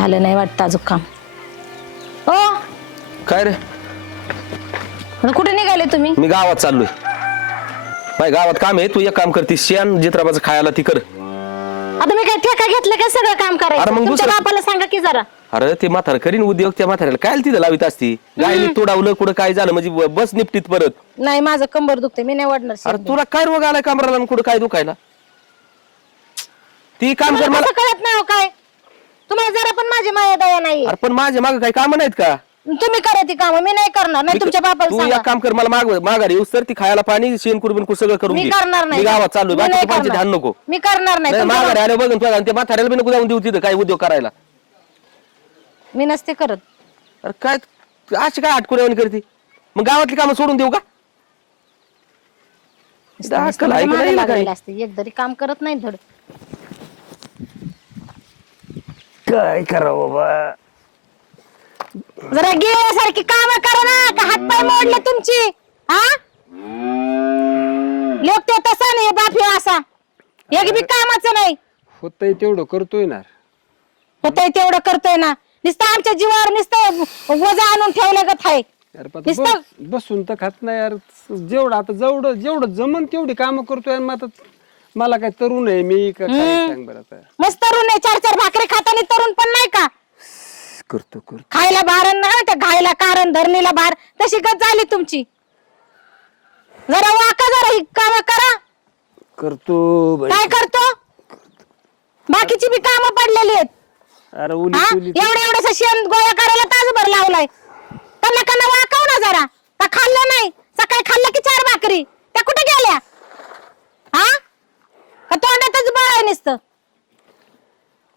झालं नाही वाटतं अजून काम. ओ! काय रे? आता कुठे निघाले तुम्ही? मी गावात चाललोय. बाय गावात काम आहे. तू एक काम करते शेण जित्राबाचं खायला ती कर. आता मी काय ठेका घेतलं काय सगळं काम अरे करायचं मग तुमच्या दुसरं- बापाला सांगा की जरा. अरे ते म्हातार करीन उद्योग त्या म्हाताऱ्याला. काय तिथं लावित असती? गायनी तोडावलं कुठं काय झालं? म्हणजे ब- बस निपटीत परत. नाही माझं कंबर दुखते मी नाही वाढणार अरे. तुला काय रोग आलाय कमराला? आणि कुठं काय दुखायला? ती काम कर तुम्हाला मला कसं कळत नाही हो काय? तुम्हाला जरा पण माझी माया दया नाही अरे पण माझे माग काही काम नाहीत का? तुम्ही करा ती काम मी नाही करणार. नाही तुमच्या बापाला तू सांगा. एक काम कर मला माग माघारी येऊस तर ती खायला पाणी शेण कुरबीन कुर सगळं करून मी घे. करणार नाही. मी गावात मी नाही बाकी करणार. ध्यान नको. मी करणार नाही. नाही तुमच्या माघारी आलं बघ तुला आणि ते म्हाताऱ्याला बी नको जाऊन देऊ तिथं काय उद्योग करायला. बाप- मी नसते करत. अरे काय अशी काय अटकुऱ्यावानी करते? मग गावातली कामं सोडून देऊ का? नुसतं अक्कल आहे का मागे नाही काय? लागलेलं असते. एक तरी काम करत नाही धड काय करावं बाबा? जरा गेल्यासारखी काम करा ना का हातपाय मोडले तुमची? हा? लोक ते तसा नाही बाप हे असा. एक बी कामाचं नाही. होतंय तेवढं करतोय ना. होतंय तेवढं करतोय ना. नुसतं आमच्या जीवावर नुसतं वजा आणून ठेवलं का थाय. यार पण आता नुसतं- बस- बसून तर खात नाही यार. जेवढं आता जेवढं जेवढं जमन तेवढी कामं करतोय आणि मग आता मला काय तरुण आहे मी का काय सांग बरं आता. मस्त तरुण आहे चार चार भाकरी खाताना तरुण पण नाही का? करतो करतो. खायला भारण नाही त्या घायला कारण धरणीला भार तशी गत झाली तुमची. जरा वाका जरा ही काम करा. करतो बाई. काय करतो? बाकीची बी कामं पडलेली आहेत. अरे उली हा? तुली एवढं एवढं शेण गोळा करायला तासभर लावलाय. कन्ना कन्ना वाकव ना जरा. का खाल्लं नाही? सकाळी खाल्लं की चार भाकरी? त्या कुठे गेल्या? हा? का तोंडातच बळ आहे नुसतं?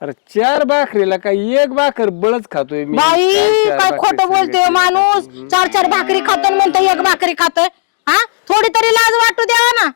अरे चार भाकरीला काय एक भाकर बळच खातोय मी. बाई चार- चार काय भाकरी खोटं बोलतोय सांगितली. माणूस? चार चार भाकरी खातो म्हणतो एक भाकरी खातोय. हा? थोडी तरी लाज वाटू द्यावा ना.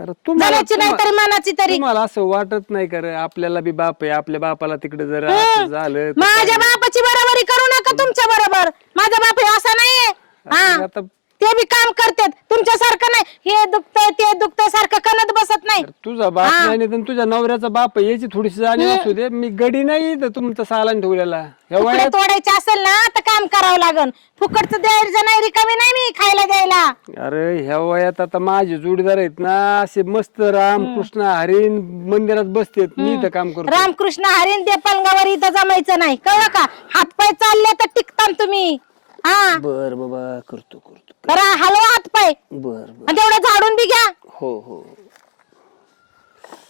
अरे तुम्हाला जनाची नाही तरी मनाची तरी. तुम्हाला असं वाटत नाही का रे? आपल्याला बी बाप आहे आपल्या बापाला तिकडे जर असं झालं तर माझ्या बापाची बरोबरी करू नका तुमच्या बरोबर. माझा बाप हे असा नाहीये. हा. आता ते बी काम करतात. तुमच्यासारखं नाही. हे दुखतंय ते दुखतंय सारखं कणत बसत नाही. तुझा बाप हा. नाही तर तुझ्या नवऱ्याचा बाप आहे, याची थोडीशी जाणीव असू दे. मी गडी नाही तर तुमचा सालान ठेवलेला. या तुकडे वयात तोडायचे असेल ना तर काम करावं लागन. फुकटचं द्यायचं नाही रिकामी नाही मी खायला द्यायला. अरे ह्या वयात आता माझे जोडीदार आहेत ना असे मस्त राम कृष्ण हरीन मंदिरात बसतेत. मी इथं काम करतो रामकृष्ण हरीन ते पलंगावर इथं जमायचं नाही. कळलं का? हातपाय चालले तर टिकतान तुम्ही. हा. बर बाबा करतो करतो. जरा हलवा हातपाय बर बर. आणि तेवढं झाडून बी घ्या. हो हो.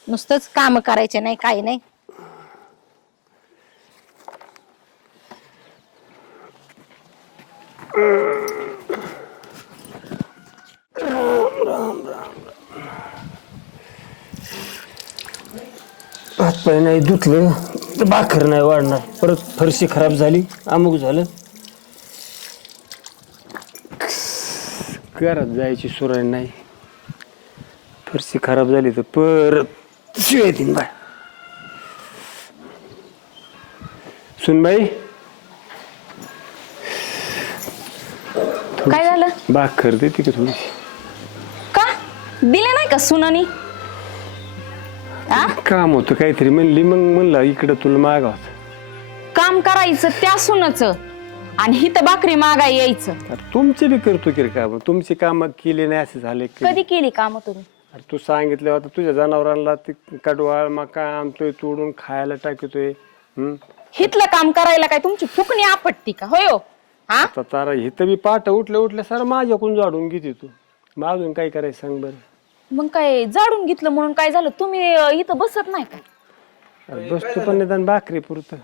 नुसतंच काम करायचे नाही काही नाही. हातपाय नाही धुतलं तर भाकर नाही वाढणार. परत फरशी खराब झाली अमुक झालं. घरात जायची सुराय नाही. फरशी खराब झाली तर परत शिवाय येतील बाय सुनबाई काय झालं? भाकर देते का थोडीशी? का? दिले नाही का सुनानी? आ? काम होतं काहीतरी म्हणली मग म्हणलं इकडं तुला मागावं काम करायचं त्या सुनाचं. आणि हिथं भाकरी मागाय यायचं. अरे तुमचे बी करतो की रे काम तुमची कामं केली नाही असे झाले की. कधी केली काम तुम्ही? अरे तू सांगितलं होतं तुझ्या जनावरांना ते कडवाळ मका आणतोय तोडून खायला टाकतोय. हम्म हिथलं काम करायला काय तुमची फुकणी आपटती का? होय हो. हा? आता तारा इथं बी पाठ उठल्या उठल्या सर माझ्याकडून जाडून घेते तू. मग अजून काय करायचं सांग बरं. मग काय जाडून घेतलं म्हणून काय झालं? तुम्ही अं, इथं बसत नाही का? अरे बसतो पण निदान भाकरी पुरतं.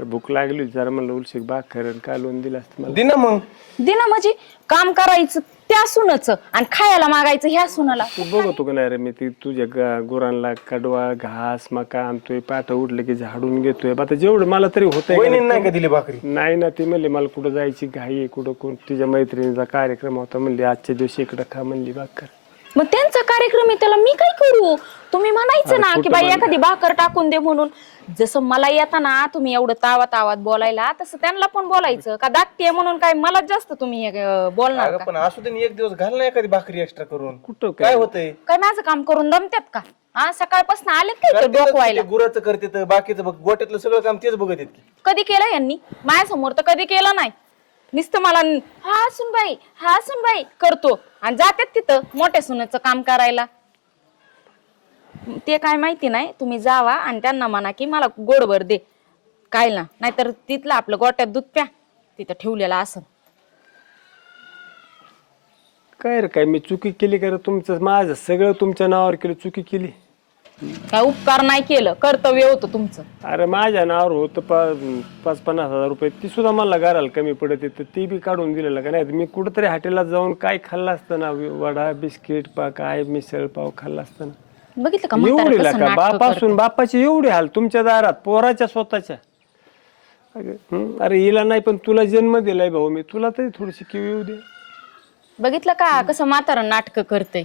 अरे भूक लागली होती जरा म्हणलं उलशिक भाकर आणि कालवून दिलं असतं मला. दिना मग. दिना म्हणजे काम करायचं त्या सुनाचं आणि खायला मागायचं ह्या सुनाला. तू बघतो का नाही रे मी ती तुझ्या गा- गुरांना कडवा घास मका आणतोय पाठ उठलं की झाडून घेतोय. आता जेवढं मला तरी होतंय नाही का दिली भाकरी? नाही ना ती म्हणली मला कुठं जायची घाई आहे कुठं कोण तिच्या मैत्रिणीचा कार्यक्रम होता म्हणली आजच्या दिवशी इकडं खा म्हणली भाकर. मग त्यांचा कार्यक्रम आहे त्याला मी काय करू? तुम्ही म्हणायचं ना की बाई एखादी भाकर टाकून दे म्हणून. जसं मला येताना तुम्ही एवढं तावात आवात बोलायला तसं त्यांना पण बोलायचं. का धाकटी म्हणून काय मला जास्त तुम्ही अं, बोलणार अगं का? पण असू दे ना एक दिवस घाल ना एखादी भाकरी एक्स्ट्रा करून. कुठं काय काय? होतंय? काय माझं काम करून दमत्यात का? हा सकाळपासून आलेत काय ते डोकवायला? गुराचं करते तर बाकीचं बघ गोट्यातलं सगळं काम तेच बघत आहेत की. कधी केलं यांनी? माझ्यासमोर तर कधी केलं नाही. नुसतं मला न- हा सुनबाई हा सुनबाई करतो. आणि जातात तिथं मोठ्या सुनेचं काम करायला. ते काय माहिती नाही तुम्ही जावा आणि त्यांना म्हणा की मला गोडभर दे. काय ना नाहीतर तिथलं आपलं गोट्यात दूध प्या तिथं ठेवलेलं असं. काय रे काय मी चुकी केली का रे तुमचं? माझं सगळं तुमच्या नावावर केलं चुकी केली. काय उपकार नाही केलं कर्तव्य होतं तुमचं. अरे माझ्या नावावर होतं पाच पाच पन्नास हजार रुपये. ती सुद्धा मला घराला कमी पडत येतं ती बी काढून दिलेलं का नाही? तर मी कुठंतरी हॉटेलात जाऊन काय खाल्लं असतं ना वडा बिस्किट पा काय मिसळ पाव खाल्लं असतं ना? बघितलं का म्हातारं एवढी कसं का नाटकं बापासून बापाची एवढी हाल तुमच्या दारात पोराच्या स्वतःच्या. अगं, हं, अरे हिला नाही पण तुला जन्म दिलाय भाऊ मी. तुला तरी थोडीशी किव येऊ दे. करतं. बघितलं का कसं म्हातारं नाटक करतय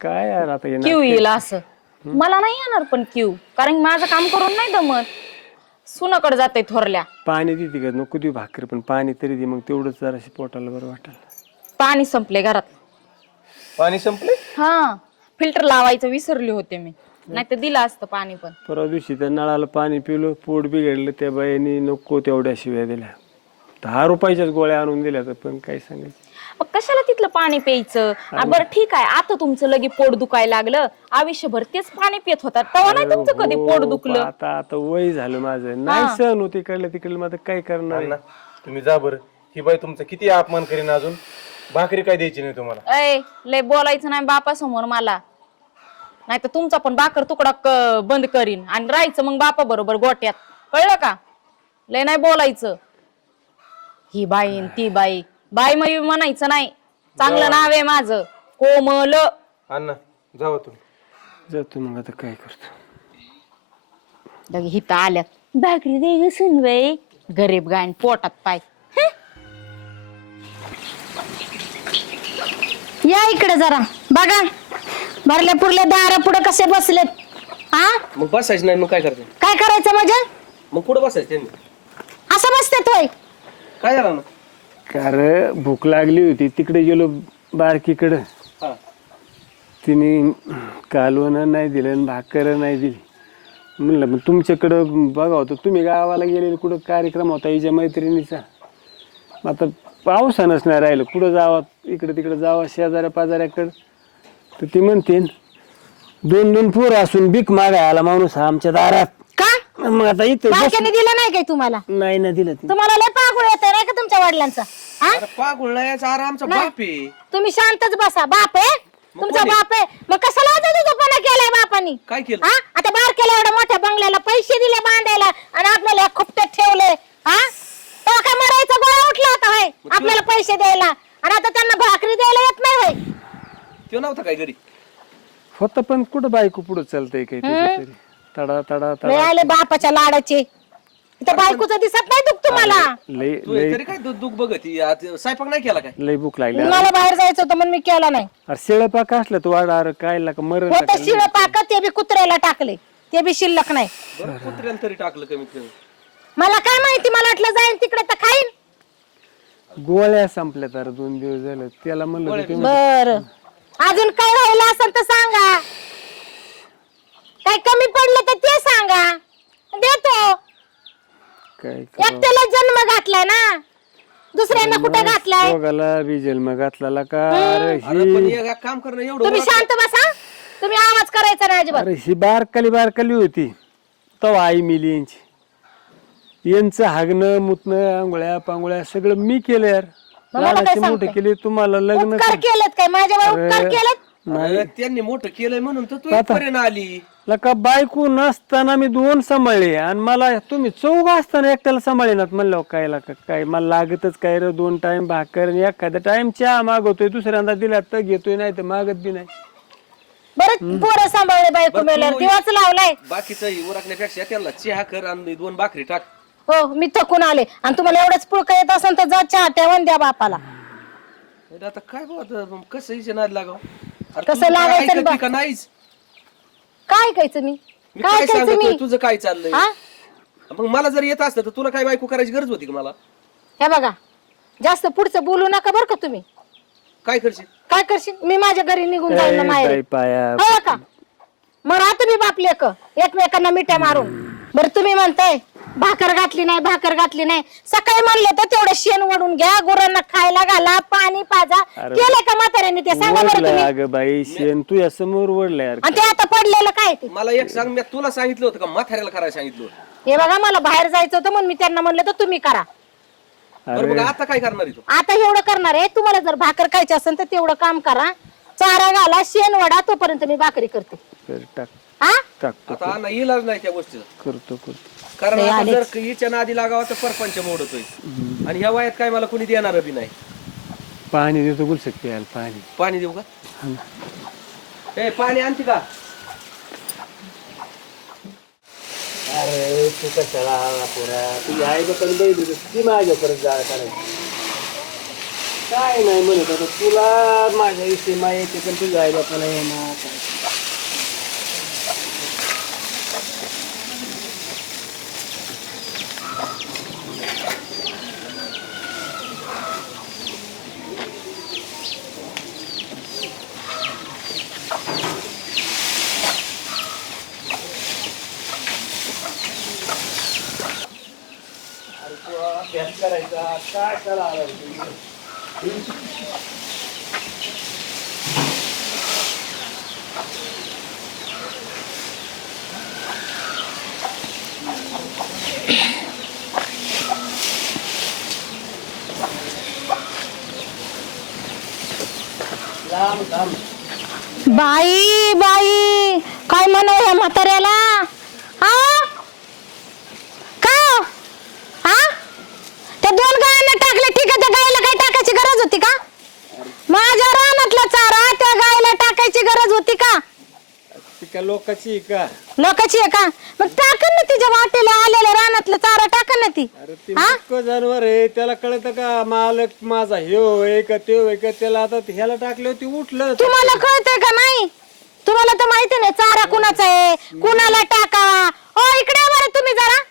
काय यार आता हे क्यू येईल असं? मला नाही येणार पण क्यू कारण माझं काम करून नाही दमत. सुनाकडे जाते थोरल्या. पाणी देते का नको देऊ भाकरी पण पाणी तरी दे मग तेवढंच जराशी पोटाला बरं वाटेल. पाणी संपले घरात. पाणी संपले हा. फिल्टर लावायचं विसरले होते मी. नाही तर दिलं असतं पाणी पण. परवा दिवशी त्या नळाला पाणी पिलं पोट बिघडलं त्या बाईने नको तेवढ्या शिव्या दिल्या. दहा रुपयाच्याच गोळ्या आणून दिल्या तर पण काय सांगायचं? मग कशाला तिथलं पाणी प्यायचं? आ, बरं ठीक आहे. आता तुमचं लगे पोट दुखायला लागलं. आयुष्यभर तेच पाणी पित होता. तेव्हा नाही तुमचं कधी हो, पोट दुखलं आता आता वय झालं माझं. नाही सहन होते इकडलं तिकडलं मग आता काय करणार आहे? ना तुम्ही जा बरं. ही बाई तुमचा किती अपमान करीन अजून? भाकरी काय द्यायची नाही तुम्हाला? अय लय बोलायचं नाही बापा समोर मला. नाही तर तुमचा पण बाकर तुकडा क- बंद करीन. आणि राहायचं मग बापा बरोबर गोट्यात. कळलं का? लय नाही बोलायचं. ही बाई न ती बाई. बाई मग म्हणायचं नाही. चांगलं नाव आहे माझं. कोमल. अण्णा जावा तुम्ही. जातो मग आता काय करतो. लगे हिथं आल्यात. भाकरी दे ग सुनबाई. गरीब गायन पोटात पाय. या इकडे जरा. बघा. भरले पुरले दार पुढे कसे बसलेत. हा मग बसायचं नाही मग काय करायचं काय करायचं म्हणजे? मग कुठं बसायचं त्यांनी? असं बसतेत होय. काय झालं ना कारण भूक लागली होती. तिकडे गेलो बारकीकडं. हा. तिने कालवण नाही दिलं आणि भाकर नाही दिली. म्हणलं मग तुमच्याकडं बघा होतं. तुम्ही गावाला गेलेले कुठं कार्यक्रम होता? हिच्या मैत्रिणीचा. आता पावसानंच नाही राहिलं. कुठं जावा? इकडं तिकडं जावा शेजाऱ्या पाजाऱ्याकडं. तर ती म्हणते दोन दोन पोरं असून भीक मागाय आला माणूस हा आमच्या दारात. का? मग आता इथे बायकाने दिलं नाही काय तुम्हाला? नाही ना दिलं ती तुम्हाला लय पागुळ येत नाही का तुमच्या वडिलांचा? हा? अरे पागुळ नाही याचा आरामचा बाप आहे. तुम्ही शांतच बसा. बाप आहे? तुमचा बाप आहे? मग कशाला दुधपणा केलाय बापानी? काय केलं? हा? आता बार केला एवढ्या मोठ्या बंगल्याला पैसे दिले बांधायला आणि आपल्याला खुपट्यात ठेवले. हा? तेव्हा काय मरायचा गोळा उठला होता होय आपल्याला पैसे द्यायला. आणि आता त्यांना भाकरी द्यायला येत नाही होय तो नव्हता काय घरी? होतं पण कुठं बायको पुढं चालतंय काही तडा तडा तडा. आले बापाच्या लाडाचे. इथं बायकोचं दिसत नाही दुख तुम्हाला. लय तू लय तरी काय दु- दुःख बघत ही आज स्वयंपाक नाही केला काय? लय भूक लागली. मला बाहेर जायचं होतं म्हणून मी केला नाही. अरे शेळ पाक असलं तर वाडा अरे काय मरण होत शिळ पाक ते बी कुत्र्याला टाकले. ते बी शिल्लक नाही. बरं कुत्र्याला तरी टाकलं कमीत कमी. मला काय माहिती मला वाटलं जाईन तिकडे तर खाईन. गोळ्या संपल्या तर दोन दिवस झालं. त्याला म्हणलं होतं बर. अजून काय राहिलं असेल तर सांगा. काय कमी पडलं तर ते सांगा. देतो. काय करावं? एकट्याला जन्म घातलाय ना. दुसऱ्यांना कुठे घातलाय? दोघाला बी जन्म घातला का? अरे अरे पण ही एक काम करणं एवढं तुम्ही शांत बसा. तुम्ही आवाज करायचा नाही अजिबात. अरे ही बारकाली बारकाली होती. तवा आई मिली यांची. यांचं हागणं मुतणं आंघोळ्या पांगोळ्या सगळं मी केलं यार. मला काय लहानाचे मोठे सांगताय? केले तुम्हाला लग्न उपकार केलेत काय? माझ्यावर उपकार अरे. केलेत? अरे, त्यांनी मोठं केलंय म्हणून तर तू आली. लका बायको नसताना मी दोन सांभाळले आणि मला तुम्ही चौघ असताना एकट्याला सांभाळेनात म्हणलं काय लका काय? मला लागतच काय रे? दोन टाइम भाकर आणि एखादा टाइम चहा मागवतोय दुसऱ्यांदा दिला तर घेतोय नाही तर मागत बी नाही. बरं पोरं सांभाळले बायको मेल्यावर. दिवाच लावलाय. बाकीचं उरकण्यापेक्षा त्यांना चहा कर आणि दोन भाकरी टाक. हो मी थकून आले. आणि तुम्हाला एवढंच पुळका येत असेल तर जा चहा ठेवून द्या बापाला. अरे आता काय बाबा कसं हिचे नाद लागाव? अरे कसं तुझं काय लागायचं ऐकत बा- नाही का नाहीच? काय ऐकायचं मी? मी काय काय ऐकायचं सांगतोय? मी? तुझं काय चाललंय? हा? मग मला जर येत असतं तर तुला काय बायको करायची गरज होती का मला? हे बघा जास्त पुढचं बोलू नका बरं का तुम्ही. काय करशील? काय करशील? मी माझ्या घरी निघून जाईन ना ए, माहेर. बाई पाया. हो का? मग आता मी बाप लेक. एकमेकांना मिठ्या मारून. बरं तुम्ही म्हणताय भाकर घातली नाही भाकर घातली नाही. सकाळी म्हणले तर तेवढं शेण ओढून घ्या गुरांना खायला घाला पाणी पाजा. अरे. केलंय का म्हाताऱ्याने ते? सांगा बरं वडलंय तुम्ही. अगं बाई शेण तू या समोर वडलंय यार. आणि ते आता पडलेलं काय ते? मला एक सांग मी तुला सांगितलं होतं का? म्हाताऱ्याला करायला सांगितलं होतं. हे बघा मला बाहेर जायचं होतं म्हणून मी त्यांना म्हणलं तर तुम्ही करा. बरं मग आता काय करणार आहे तू? आता एवढं करणार आहे. तुम्हाला जर भाकर खायची असेल तर तेवढं काम करा. चारा घाला शेण वडा तोपर्यंत मी भाकरी करते. कर, टाक. हा? टाकतो आता अण्णा इलाज नाही त्या गोष्टीचा. करतो करतो. कारण आलेच. जर हिच्या नादी लागावा तर परपंच मोडतोय. आणि ह्या वयात काय मला कोणी देणार बी नाही. पाणी देतो बोल शकते यार पाणी. पाणी देऊ का? ए पाणी आणते का? अरे तू कशाला आला पोरा? तुझी आई बघ बैल ती माझ्या परत जा करायची काय नाही म्हणत आता तुला माझ्या विषयी माहिती पण तुझ्या आई बापाला येणार काय काय करा बाई बाई काय म्हणू या म्हाताऱ्याला? हा का हो? हा? त्या दोन गाय आहे त्या गायला काय टाकायची गरज होती का? माझ्या रानातला चारा त्या गायला टाकायची गरज होती का? ती का लोकाची आहे का? लोकांची आहे का? मग टाकन ना तिच्या वाटेला आलेल्या रानातलं चारा टाकन ना ती. अरे ते मुक्क जनावर आहे त्याला कळत का मालक माझा ह्यो आहे का त्यो आहे का? त्याला आता ह्याला टाकलं ती उठलं. तुम्हाला कळतंय का नाही? तुम्हाला तर माहिती नाही चारा कुणाचा आहे? कुणाला टाकावा? ओ इकडे या बरं तुम्ही जरा.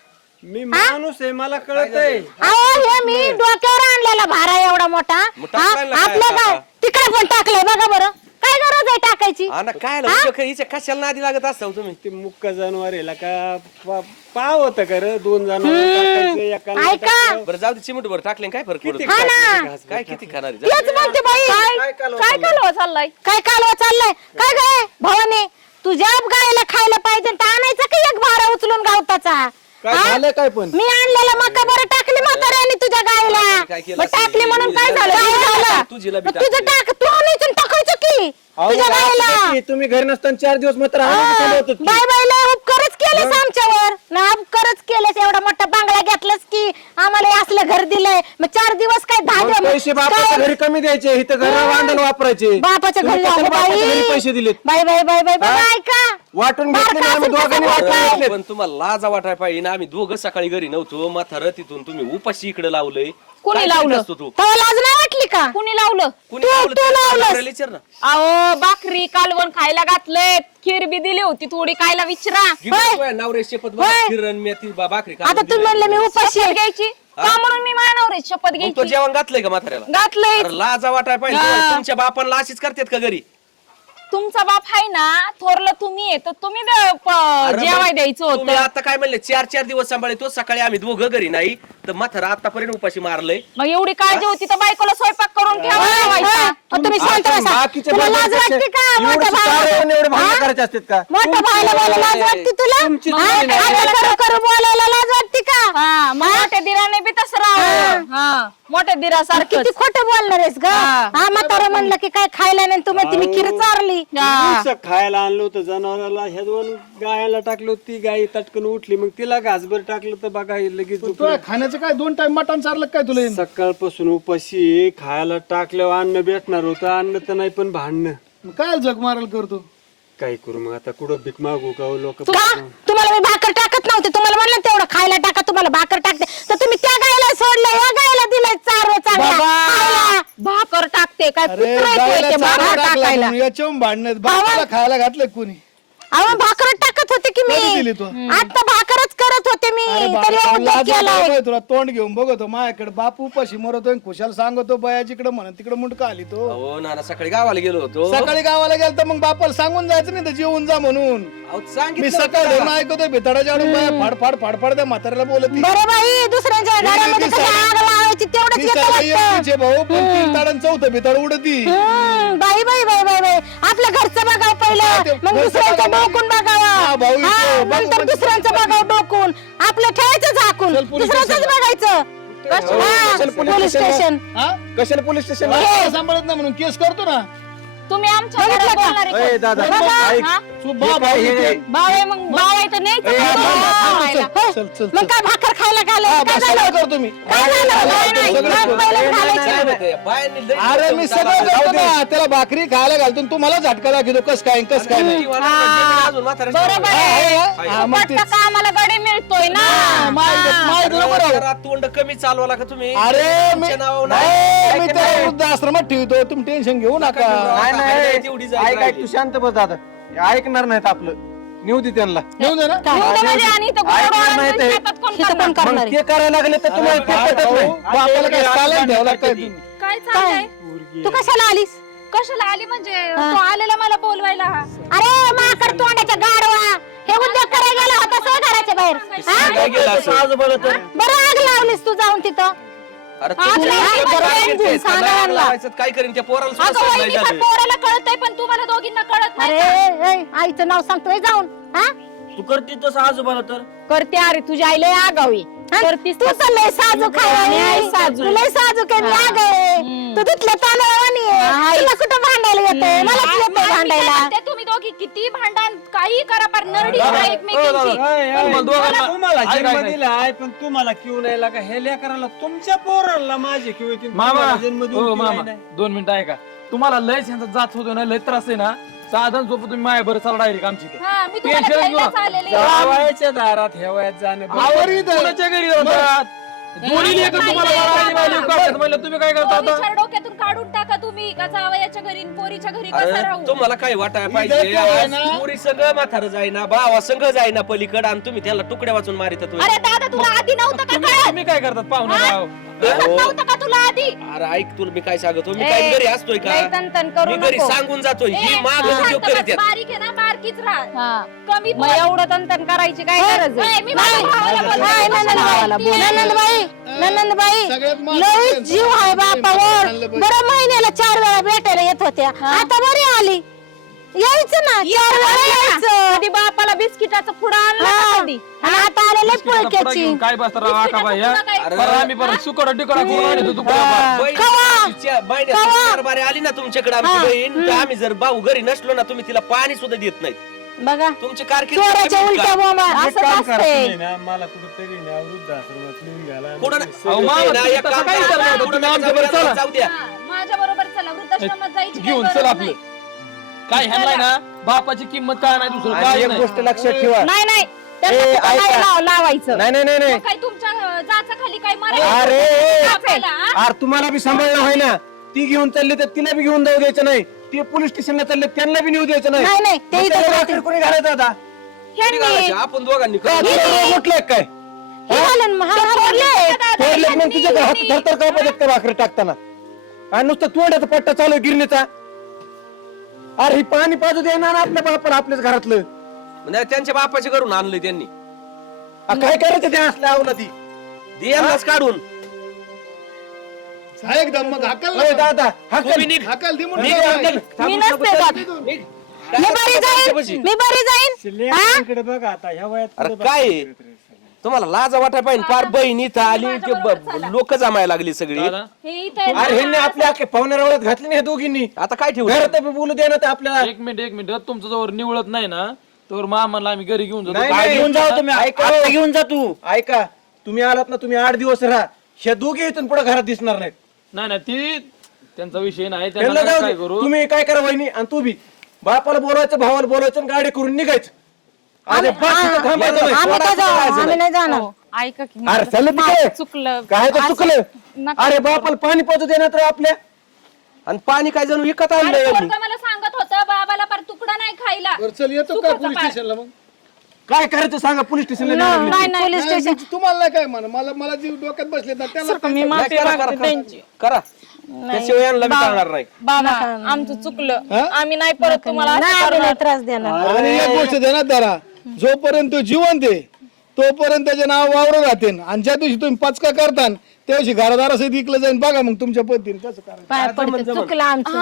मी माणूस आहे मला कळत आहे अहो हे मी डोक्यावर आणलेला भारा एवढा मोठा. मग हा? काय आपलं काय? टाका? तिकडे पण टाकलंय बघा बरं. काय गरज आहे टाकायची? काय हिच्या कशाला नादी लागत असता हो तुम्ही? ते मुक्क जनावर आहे का पा- पाव होत का रे? दोन जनावर एकाला ऐका. बरं जाऊ दे चिमट बरं टाकले काय फरक पडतो ना. काय किती खाणार आहे? जा. तेच म्हणते बाई. काय कालवा चाललाय? काय कालवा चाललाय? काय काय भवानी तुझ्या गायला खायला पाहिजे तर आणायचं की एक भारा उचलून गावताचा? काय हा? झालं काय पण? मी आणलेला मका बरं टाकली म्हाताऱ्याने तुझ्या गायला. केलं? मग टाकली? म्हणून काय झालं? काय झालं तुझीला बी मग तुझं टाकली. टाक तू आणि टाकायचं की? तुझ्या गायला. तुम्ही घरी नसताना चार दिवस मात्र बाय बाय लय उपकारच केलेस आमच्यावर. ना उपकारच केलेस एवढा मोठा बांगला घेतलास की आम्हाला हे असलं घर दिलंय. मग चार दिवस काय दहा पैसे बापाच्या घरी कमी द्यायचे इथं घर बांधायला वापरायचे. बापाच्या तुम्ही घरी कशाला अगं बापाच्या घरी बाई. पैसे दिलेत. Bye bye bye bye bye ऐका. वाटून घेतले बारका ना आम्ही असेल दोघांनी तसा वाटून बाप घेतले. पण तुम्हाला लाजा वाटाय पाहिजे ना आम्ही दोघं सकाळी घरी नव्हतो म्हातारं तिथून तुम्ही उपाशी इकडे लावलंय. कोणी काय लावलं? असतो तू? तेव्हा लाज नाही वाटली का? कुणी लावलं? कुणी तू- लावलं? तू ते लावलंस. नवऱ्याला विचार ना. अहो भाकरी कालवण खायला घातलंय. खीर बी दिली होती थोडी खायला विचारा. शपथ बघा, किरण मेथी बा- भाकरी आता तुम्ही म्हणलं मी उपाशी शपथ आहे. घ्यायची? का म्हणून मी मानवर शपथ तो घ्यायची? जेवण घातलंय का म्हाताऱ्याला? घातलंय. अरे लाजा वाटाय पाहिजे. तुमच्या बापाला अशीच करतात का घरी? तुमचा बाप आहे ना थोरलं तुम्ही आहे तर तुम्ही द- प- जेवाय द्यायचं तुम्ही होतं. आता काय म्हणले चार चार दिवस सांभाळे तो सकाळी आम्ही दोघं घरी नाही. तर म्हातारा आतापर्यंत उपाशी मारलंय मग एवढी काळजी होती तर बायकोला स्वयंपाक करून ठेवा ठेवायचा. तुम्ही शांत आता बसा. बाकीच्या तुला लाज बायकांपेक्षा वाटते का एवढे मोठ्या चार भावाला? जण एवढे भांडणं हा? करायचे असतात का मोठ्या भावाला बोलायला लाज वाटते तुला तुमची हा? चुकी नाही. आता करू करू बोलायला लाज वाटते का हा मग मोठ्या दिराने बी तसं राहावं हा मोठ्या दिरासारखं किती खोटं बोलणार आहेस ग हा. हा म्हातारा म्हणलं की काय खायला नाही तू म्हणते मी खीर चारली खायला आणलं होतं जनावराला ह्या दोन गायाला टाकलं होतं, ती गाय तटकन उठली मग तिला घासभर टाकलं तर बघा हे लगेच. तुला खाण्याचं काय दोन टाइम मटण चारलं काय तुला सकाळपासून उपाशी आहे, खायला टाकल्यावर अन्न भेटणार होतं अन्न तर नाही पण भांडणं. काय जग मारायला करतो? काय करू मग आता कुठं भीक मागू का लोक? का तुम्हाला मी भाकर टाकत नव्हते तुम्हाला म्हणलं ना तेवढं खायला टाका तुम्हाला भाकर टाकते. तर तुम्ही त्या गायला सोडलं या गायला दिलंय चार चांगला. भाकर टाकते काय अरे कुत्रं गायला येते चारा भाकर टाकला टाकायला. याच्याहून खायला घातलं कोणी? अहो भाकर टाकत होते की कधी दिली मी तू? आता भाकरच करत होते मी. अरे तरी बाबा, उद्योग लाज केलाय वाटत नाही तुला तोंड घेऊन बघतो. माझ्याकडे बाप उपाशी मरतोय आणि खुशाल सांगतो बयाजीकडे म्हणून तिकडे मुंडका आली तो. अहो नाना सकाळी गावाला गेलो होतो. सकाळी गावाला गेलं तर मग बापाला सांगून जायचं नाही तर जेवून जा म्हणून. अहो, मी सांगितलं सकाळ होतं धरून ना. ऐकतोय भितडाच्या आडून बाया फाडफाड फाडफाड त्या म्हाताऱ्याला बोलत. ती. बरं बाई दुसऱ्यांच्या घरामध्ये ती कधी सगळी- आग लावायची तेवढंच ती येतं सगळी वाटतं. एकटीचे भाऊ पण तीन ताडण चौथं भितड उडती. हम्म, बाई बाई बाई बाई बाई. आपल्या घरचं बघावं हा, ते पहिलं मग दुसऱ्यांचं. डोकून हा, बघावं भाऊ इथे हा, बघू नंतर म्हणजे दुसऱ्यांचं बघावं डोकून. आपलं ठेवायचं झाकून. चल, पोलीस दुसऱ्यांचंच स्टेशनला. बघायचं. कशाला हा, पोलीस पोलीस स्टेशन. हा? कशाला पोलीस स्टेशन सांभाळत नाही म्हणून केस करतो ना. तुम्ही आमच्या घरात बोलणार आहे का? दादा बघा. ऐक. हा? तू बा भाऊ इथे. भाव आहे मग भाव आहे तर न्यायचं ए, का? चल, हा, चल, खायला. चल, चल, चल, मग चल. काय भाकर खायला घालायचं हा, काय बस झालं सगळं करतो मी काय झालं नाही, नाही, सगळं मग करतो. पहिलं घालायचं काय माहिती, बायांनी लई अरे मी सगळं करतो. ना त्याला भाकरी खायला घालतो आणि तू मला झटका दाखवतो कस काय कस काय नाही अजून म्हाताऱ्याचं बरोबर नाव आहे. हा, हा, मग का आम्हाला गडी मिळतोय ना बरोबर आहे. आहे. जरा तोंड कमी चालवाला का तुम्ही अरे मी तुमच्या नावावर नाही, नाही. मी त्याला वृद्धाश्रमात ठेवतो तुम्ही टेन्शन घेऊ नका नाही नाही तेवढी जायला ऐक ऐक. तू शांत बस दादा. ऐकणार नाहीत आपलं. नेऊ दे त्यांना. दे ना. एवढं आणि इथं ऐकणार गोडवाळांचं नाही ते. शेतात कोण इथं कोण करणार? करणार? मग आहे? ते करायला लागले तर तुम्हाला ते काय पटत तुम्ही? काय चाललंय? तू कशाला आलीस? कशाला आली म्हणजे? तो आलेला मला बोलवायला. अरे माकड तोंडाच्या गाडवा हे उद्योग करायला गेला होता सह घराच्या बाहेर. हा? गेलं? बरं आग लावलीस तू जाऊन तिथं. अरे तू- लावली काय बरं करायचं? समजून सांगा त्याला यांना. लावायचं, काय करीन त्या पोराला सुद्धा अगं सहन वहिनी नाही पण झालं. पोराला कळतंय पण तुम्हाला दोघींना कळत नाही अरे ए, आईचं नाव सांगतोय जाऊन हा तू करते तसं आजोबाला तर करते अरे तुझ्या आईला आगावी हा? तू तर लय साजूक आहे साजूक. तू लय साजूक आहे मी आग आहे तू तिथल्या तांदळावानी आहे तुला कुठं भांडायला येतंय मलाच येतंय भांडायला ते तुम्ही दोघी किती भांडण काही करा पर नरडी करा एकमेकींची तुम्हाला दोघांना- तुम्हाला ऐक, जन्म ऐक. दिला आहे पण तुम्हाला क्यू नाही लागा हे लेकराला तुमच्या पोराला माझे क्यू येतील मामा तुम्हाला जन्म देऊन हो क्यू मामा नाही. दोन मिनिटं ऐका तुम्हाला लय त्यांचा जात होतो ना लय त्रास आहे ना साधन झोप तुम्ही माया बरं चाला डायरेक्ट आमची इथं. हा मी तुम्हाला टेन्शन घेऊ घ्यायलाच नका. आलेले जावयाच्या दारात ह्या वयात जाणे बरोबर. आवर इथं. कोणाच्या घरी जातात दोन्ही लेकरं तुम्हाला मारायला मारली, काढतात म्हणलं तुम्ही काय करता आता विचार डोक्यातून काढून टाका तुम्ही का जावयाच्या घरी आणि पोरीच्या घरी कसं अरे राहू तुम्हाला काय वाटाय पाहिजे आज. पुरी सगळं म्हातारं जाईना भावा संघ जाईना पलीकडे आणि तुम्ही त्याला तुकड्या वाचून मारित होतो अरे दादा तुला आधी नव्हतं का तुम्ही कळत तुम्ही काय करतात पाहुणे हा? राव दिसत. नव्हतं का तुला आधी अरे ऐक तुला मी काय सांगतो मी ए, काय घरी असतोय का लय तनतन करू मी घरी नको. सांगून जातोय ही ए, माग तू उद्योग करीत बस, आहेत. बारीक आहे ना बारकीच राहा कमी मग एवढं तनतन करायची काय गरज आहे? मी माझ्या नाही. नंदनबाई नंदनबाई नंदनबाई सगळ्यात महत्त्वाचं लई जीव आहे बापावर. बरं महिन्याला चार वेळा भेटायला येत होत्या. आता बरी आली. यायचं ना चार वेळा यायचं कधी बापाला बिस्किटाचा पुडा आणला हा. का कधी आणि आता आलेले पुळक्याची काय बसता राव आका बाई हा? बिस्किटाचा पुडा काय? बरं, आम्ही परत सुकड टिकडा करून आणतो तू बहीण कवा? तिच्या महिन्यात चार बारे आली ना तुमच्याकडे आमची बहीण तर आम्ही जर भाऊ घरी नसलो ना तुम्ही तिला पाणी सुद्धा देत नाही बघा तुमची कारकीर्द चोराच्या उलट्या का? बोंबा एक असं काम करा असते तुम्ही ना, मला कुठेतरी ना वृद्धाश्रमात नेऊन घाला कुठं नाही. अहो, मामा, तुम्ही ना तुम्ही एक तसं काम काय करा, करणार? कुठं तुम्ही नाही आमच्या बरोबर जाऊ द्या, चला. जाऊ द्या माझ्या बरोबर चला वृद्धाश्रमात जायची काही घेऊन गरज चल आपलं नाही. काय ह्यांना ना बापाची किंमत काय नाही दुसरं आणि काय एक नाही. गोष्ट लक्षात ठेवा. नाही नाही ए, त्यांना ऐका. नाही लाव- लावायचं. नाही नाही नाही नाही. मग काय तुमच्या अं, जाचा खाली काय अरे अरे तुम्हाला बी सांभाळलं आहे ना. ती घेऊन चालली तर तिला बी घेऊन जाऊ द्यायचं नाही. ते पोलीस स्टेशनला चालले त्यांना बी नेऊ द्यायचं नाही. नाही नाही ते मग इथं त्याला राहतील. भाकर कोणी घालायचं आता? घालायचे? आपण दोघांनी. म्हटलंय काय? हे घालून मग हा थोरले. थोरले मग तुझ्याकडे हात थरथर कापत का भाकरी टाकताना? आणि नुसतं तोंडाचा पट्टा चालू आहे गिरणीचा. अरे ही पाणी पाजू दे ना आपल्या बापाला आपल्याच घरातलं म्हणजे त्यांच्या बापाच्या घरून आणलंय त्यांनी आ, काय करायचं ते असल्या अवलादी दे यांनाच काढून एकदम मग हाकल ना. दादा हाकल. तुम्ही निघ. हाकल दे म्हणून निघ, काय? हाकल. मी नसते जात निघ. मी बरी जाईन मी बरी जाईन हा? इकडे बघा आता ह्या वयात अरे काय तुम्हाला लाजा वाटाय पाहिजे. फार बहीण इथं आली ते लोक जमायला लागली सगळी. दादा हे इथं अरे ह्यांनी आपल्या पाहुण्या रवळ्यात घातले नाही दोघींनी. आता काय ठेवू? घरात बी बोलू दे ना ते आपल्याला. एक मिनिट एक मिनिट. तुमचं जवळ निवळत नाही ना तर मामाला आम्ही घरी घेऊन जातो. नाही, काय नाही. घेऊन जाऊ तुम्ही. ऐका. आता घेऊन जा तू. ऐका. तुम्ही आलात ना तुम्ही आठ दिवस राहा. ह्या दोघे इथून पुढे घरात दिसणार नाहीत. नाही नाही ती त्यांचा विषय नाही. त्यांना त्यांना काय जाऊ काय दे. करू? तुम्ही काय करा वहिनी? आणि तू बी. बापाला बोलवायचं भावाला बोलवायचं आणि गाडी करून निघायचं. अरे बाप तिथं थांबायचं नाही. आम्ही सोडायचं काय जाऊ जायचं आम्ही नाही. नाही. जाणार. हो, ऐका की अरे चाललं माझं तिकडे. चुकलं. काय तर असं चुकलं? नका. अरे बापाला पाणी पाजू देणार तर आपल्या. आणि पाणी काय जण विकत आणलं अरे यांनी. पोरगं मला सांगत होतं बाबाला पर तुकडा नाही खायला. बरं चल येतो का पोलीस स्टेशनला मग? काय करायचं सांगा पोलीस स्टेशनला न्यायला नाही नाही पोलीस नाही, स्टेशन तुम्हाला नाही काय म्हणा मला मला जीव डोक्यात बसले ना त्याला काय- मी नाही, माफी करा, मागते करा, करा. त्यांची करा त्याशिवाय यांना बी कळणार नाही. बाबा आमचं चुकलं. आम्ही नाही परत तुम्हाला नाही करणार. त्रास देणार. आणि एक गोष्ट देणार दारा जोपर्यंत तो जिवंत आहे तोपर्यंत त्याचे नाव वावर राहते आणि ज्या दिवशी तुम्ही पचका करता त्या दिवशी घरादारासहित इकलं जाईल बघा मग तुमच्या पद्धतीने कसं पाय पडते. चुकलं आमचं.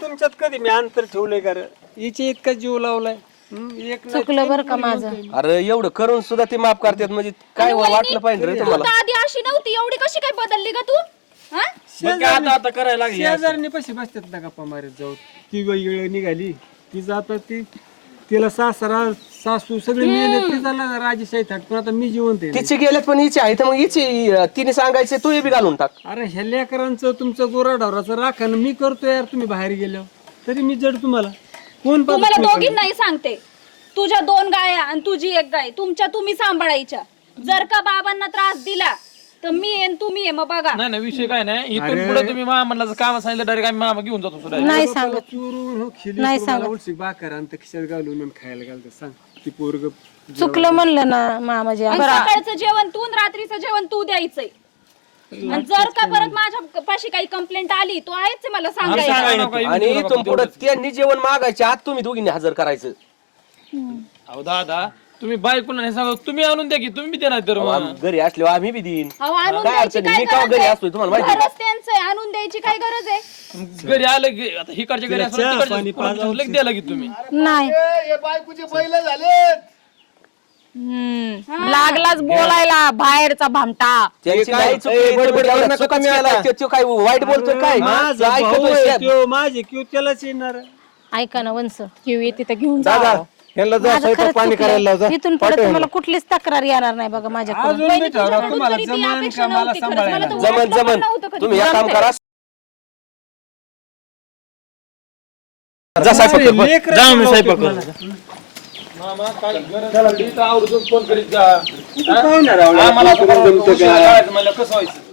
तुमच्यात कधी मी अंतर ठेवलंय का हिचे इतका जीव लावलाय. हं, एक नाही चुकलं बरं का माझं? अरे एवढं करून सुद्धा ते माफ करतात. म्हणजे काय वाटलं पाहिजे रे तू तुम्हाला? तर आधी अशी नव्हती. एवढी कशी काय बदलली का तू? हा? मग काय आता आता करायला लागली शेजारने पैसे बसतात ना गप्पा मारत जाऊ ती वेगळी निघाली. ती जात ती तिला सासरा सासू सगळे मिळाले ती झाला राजेशाही थाट पण आता मी जिवंत आहे. तिचे गेलेत पण हिचे आहे तर मग हिचे तिने सांगायचे तू बी घालून टाक. अरे ह्या लेकरांचं तुमचं गोराढोराचं राखण मी करतो यार तुम्ही बाहेर गेल्यावर. तरी मी जड तुम्हाला. कोण तू पाहतं मला तुम्ही दोघींनाही सांगते. तुझ्या दोन गाया आणि तुझी एक गाय तुमच्या तुम्ही सांभाळायच्या. जर का बाबांना त्रास दिला तर मी आणि तुम्ही आहे मग बघा. नाही नाही विषय काय नाही. इथून पुढे तुम्ही जर काम सांगितलं डायरेक्ट आम्ही मामा घेऊन जातो सुद्धा. नाही सांगत. चोरून नाही सांगत. उलसी बाकर आणि खिशात घालून आणि खायला घालतं सांग ती पोरग चुकलं म्हणलं ना मामाजी आणि सकाळचं जेवण तू आणि रात्रीचं जेवण तू द्यायचंय. आणि जर का परत माझ्या पाशी काही कंप्लेंट आली तो आहेच आहे मला सांगायला. आणि इथून पुढे त्यांनी जेवण मागायचे आत तुम्ही दोघींनी हजर करायचं. अहो दादा तुम्ही बायकोला नाही सांगा तुम्ही आणून द्या की तुम्ही बी देणार तर मग. घरी असल्यावर आम्ही बी देईन अहो, आणून काय द्यायची अडचण काय. मी का गरज घरी आहे? असतोय तुम्हाला माहिती घरच त्यांचं आहे आणून द्यायची काय गरज आहे घरी आलं की आता हिकडच्या घरी असलं तिकडच्या लगेच की तुम्ही नाही हे बायकोचे बैल झाले हम्म. लागलाच बोलायला बाहेरचा भामटा त्यांची काय- नाही चुकी, ए, बडबड तुम्ही करू एवढ्या नका चुका तुम्ही केल्या. आता. त्यो- त्यो काय वाईट बोलतोय काय माझा त्यो ऐकतोय भाऊ आहे शेत. त्यो, माझे किंवा त्यालाच येणार ऐका ना वंस घेऊ ये तिथे घेऊन जा दादा यांना जा माझं स्वयंपाक खरंच पाणी करायला लाव जा. चुकलं इथून पुढे तुम्हाला कुठलीच तक्रार येणार नाही बघा माझ्याकडून. अजून मी तुम्हाला जमान का मला. सांभाळायला. जमन. तुम्ही एक काम करा. जा मी स्वयंपाक मामा काय गरज पडली तर आवर्जून फोन करीत जा. हा? आम्हाला कसं व्हायचं?